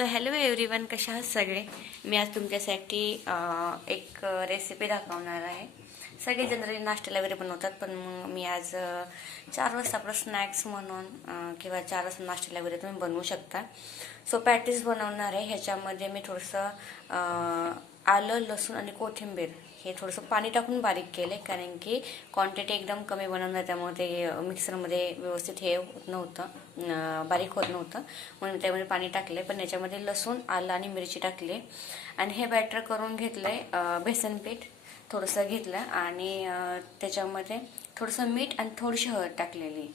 Everyone कशा आहात सगळे? मी आज तुमच्यासाठी एक रेसिपी दाखवणार आहे. सगळे जनरली नाश्त्याला वगैरे बनवतात पण मग मी आज चार वाजता आपलं स्नॅक्स म्हणून किंवा चार वाजता नाश्त्याला वगैरे तुम्ही बनवू शकता. सो पॅटीस बनवणार आहे ह्याच्यामध्ये मी थोडंसं आलं लसूण आणि कोथिंबीर. हे थोडंसं पाणी टाकून बारीक केलं आहे कारण की क्वांटिटी एकदम कमी बनवणार त्यामुळे ते मिक्सरमध्ये व्यवस्थित हे होत नव्हतं बारीक होत नव्हतं. म्हणून त्यामध्ये पाणी टाकले पण याच्यामध्ये लसूण आलं आणि मिरची टाकली. आणि हे बॅटर करून घेतलं आहे बेसन पीठ थोडंसं घेतलं आणि त्याच्यामध्ये थोडंसं मीठ आणि थोडीशी हळद टाकलेली.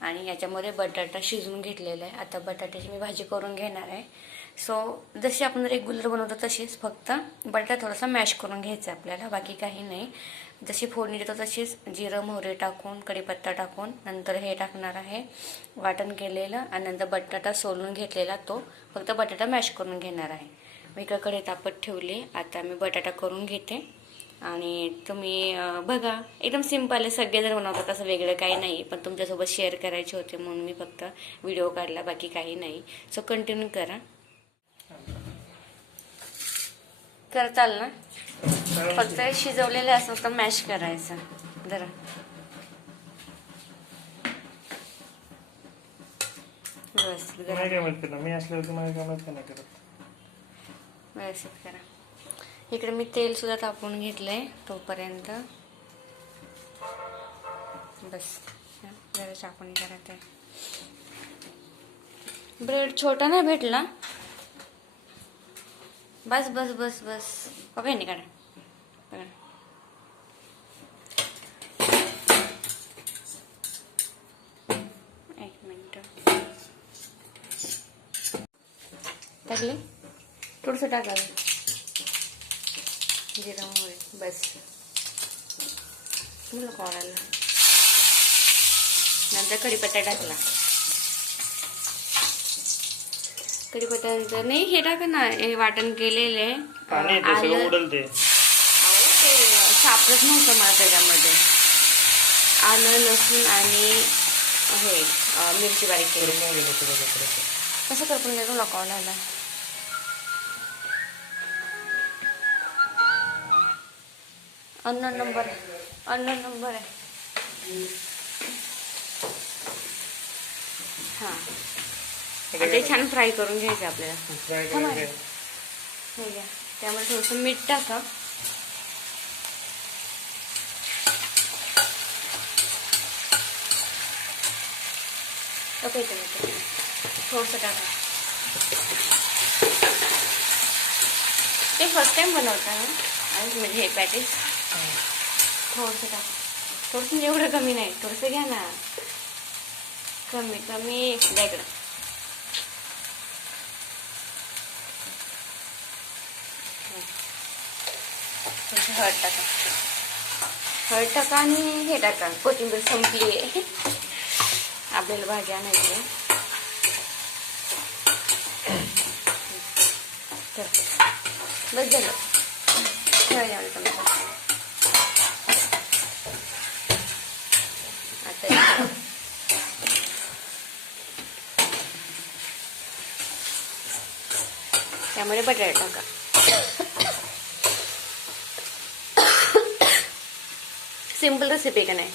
आणि याच्यामध्ये बटाटा शिजवून घेतलेला आहे. आता बटाट्याची मी भाजी करून घेणार आहे. सो जशी आपण रेग्युलर बनवतो तशीच फक्त बटाटा थोडासा मॅश करून घ्यायचा आहे आपल्याला बाकी काही नाही. जशी फोडणी देतो तशीच जिरं मोहरे टाकून कढीपत्ता टाकून नंतर हे टाकणार आहे. वाटण केलेलं आणि नंतर बटाटा सोलून घेतलेला तो फक्त बटाटा मॅश करून घेणार आहे. मी इकडे तापत ठेवली आता मी बटाटा करून घेते. आणि तुम्ही बघा एकदम सिंपल आहे. सगळेजण बनवतात असं वेगळं काही नाही. पण तुमच्यासोबत शेअर करायचे होते म्हणून मी फक्त व्हिडिओ काढला बाकी काही नाही. सो कंटिन्यू करा. करताल ना. फक्त शिजवलेलं असं फक्त मॅश करायचं. जरा. व्यवस्थित करा. नाही काय माहीत केलं मी असल्यावर तुम्हाला काय माहीत नाही करत व्यवस्थित करा. इकडे मी तेल सुद्धा तापवून घेतलंय तोपर्यंत. बस. जरा चाकून करत आहे ब्रेड छोटा नाही भेटला? बस बस बस बस. पकड नाही काढा एक मिनिट. टाकले? थोडंसं टाकावं जिरा मोहरी. बस. मला कॉल आला. नंतर कढीपत्ता टाकला. कढीपत्त्यानंतर नाही हे टाका ना हे वाटण केलेले. पाणी ते सगळं उडल ते ते सापडत नव्हतं मला त्याच्यामध्ये. आलं लसूण आणि हे अं, मिरची बारीक केली. गेलं सगळं. कसं करपून देतो ना कॉल आला. अन्न नंबर अन्न नंबर आहे हा ते छान फ्राय करून घ्यायचं आपल्याला. हे घ्या त्यामध्ये थोडंसं मीठ टाका. ओके थोडंसं टाका. ते फर्स्ट टाइम बनवता ना? आणि म्हणजे हे पॅटीस? थोडंसं टाका. थोडंसं एवढं कमी नाही. थोडंसं घ्या ना. कमी कमी. इकडं. हळद टाका हळद टाका आणि हे टाका कोथिंबीर संपली आहे. आपल्याला भाजी आणायची तर बस झालं. ठेवा तुमचं आता त्यामध्ये बटाटा टाका. सिंपल रेसिपी का नाही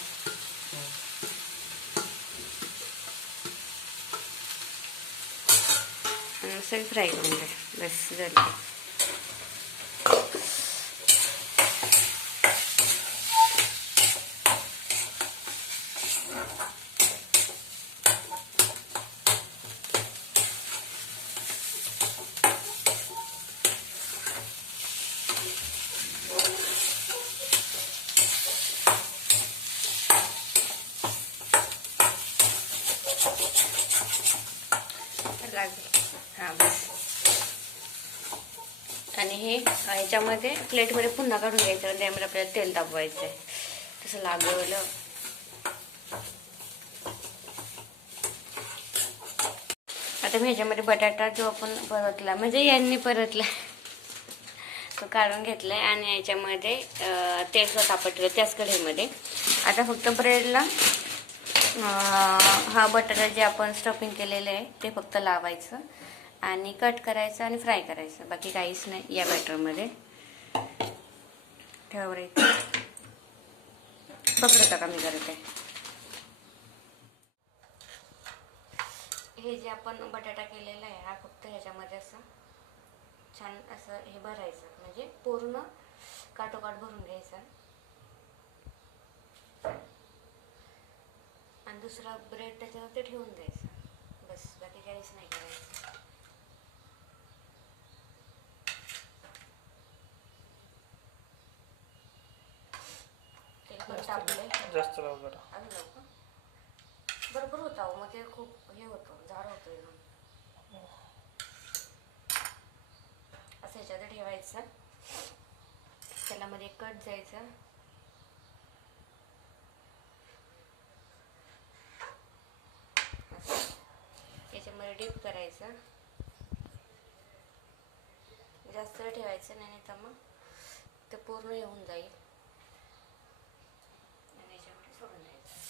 आणि मस्त फ्राय ह्याच्यामध्ये प्लेटमध्ये पुन्हा काढून घ्यायचं आणि त्यामध्ये आपल्याला तेल तापवायचं आहे. तसं लागवलं आता मी ह्याच्यामध्ये बटाटा जो आपण परतला म्हणजे यांनी परतला तो काढून घेतलाय आणि याच्यामध्ये तेल स्वतः तापटलं त्याच कढईमध्ये. आता फक्त ब्रेडला हा बटाटा जे आपण स्टफिंग केलेलं आहे ते फक्त लावायचं. आणि कट करायचं आणि फ्राय करायचं. बाकी काहीच नाही या बॅटरमध्ये. ठेवावर इथे पकडता का मी करते हे जे आपण बटाटा केलेला आहे हा फक्त ह्याच्यामध्ये असं छान असं हे भरायचं. म्हणजे पूर्ण काटोकाट भरून घ्यायचं. आणि दुसरा ब्रेड त्याच्यावरती ठेवून द्यायचा बस बाकी काहीच नाही करायचं तेल पण तापलंय जास्त लाव जरा अजून लावू का? होता मग ते खूप हे होतं झाड होतं एकदम. असं ह्याच्यात ठेवायचं. त्याला मध्ये कट जायचं. असं. याच्यामध्ये डीप करायचं. जास्त ठेवायचं नाही नाही तर मग ते पूर्ण येऊन जाईल आणि याच्यामध्ये सोडून द्यायचं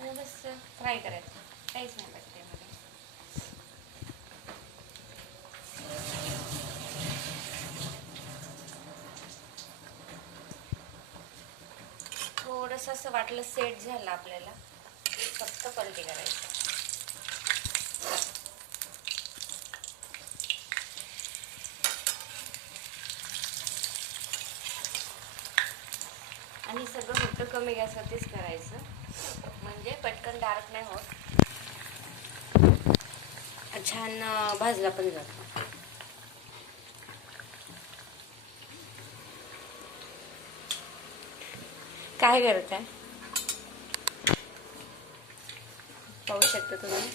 आणि बस फ्राय करायचं काहीच नाही पाहिजे थोडंसं असं वाटलं सेट झालं आपल्याला. फक्त पलटी करायचं. आणि सगळं फक्त कमी गॅसवरतीच करायचं. म्हणजे पटकन डार्क नाही होत. छान भाजला पण जातो. काय करताय? पाहू शकता तुम्ही?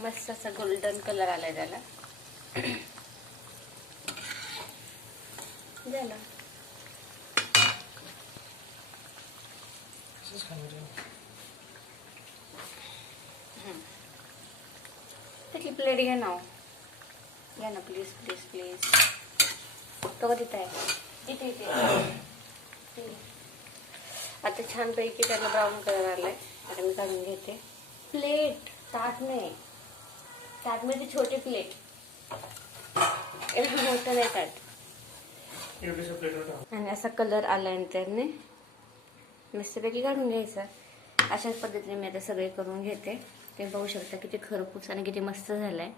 मस्त असा गोल्डन कलर आलाय त्याला. झालं प्लेट घ्या ना हो. घ्या ना प्लीज प्लीज प्लीज तो तिथे आहे. इथे इथे. आता छानपैकी त्याला ब्राऊन कलर आलाय. आता मी काढून घेते. प्लेट ताट नाही ताटमध्ये छोटी प्लेट एवढं मोठं नाही ताट आणि असा कलर आला त्याने. मस्तपैकी काढून घ्यायचा. अशाच पद्धतीने मी आता सगळे करून घेते. तुम्ही पाहू शकता किती खरपूस आणि किती मस्त झालाय.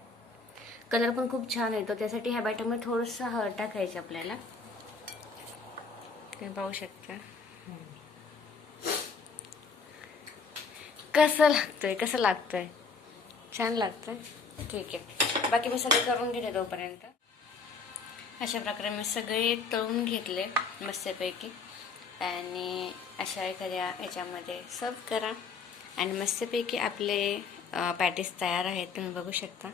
कलर पण खूप छान येतो. त्यासाठी ह्या बॅटरमध्ये थोडंसं हळद टाकायचं आपल्याला. तुम्ही पाहू शकता. कसं लागतंय कसं लागतंय? छान लागतंय. ठीक आहे. बाकी मी सगळे करून घेते तोपर्यंत. अशा प्रकारे मी सगळे तळून घेतले मस्तपैकी. आणि अशा एखाद्या याच्यामध्ये सर्व करा. आणि मस्तपैकी आपले पॅटीस तयार आहेत तुम्ही बघू शकता.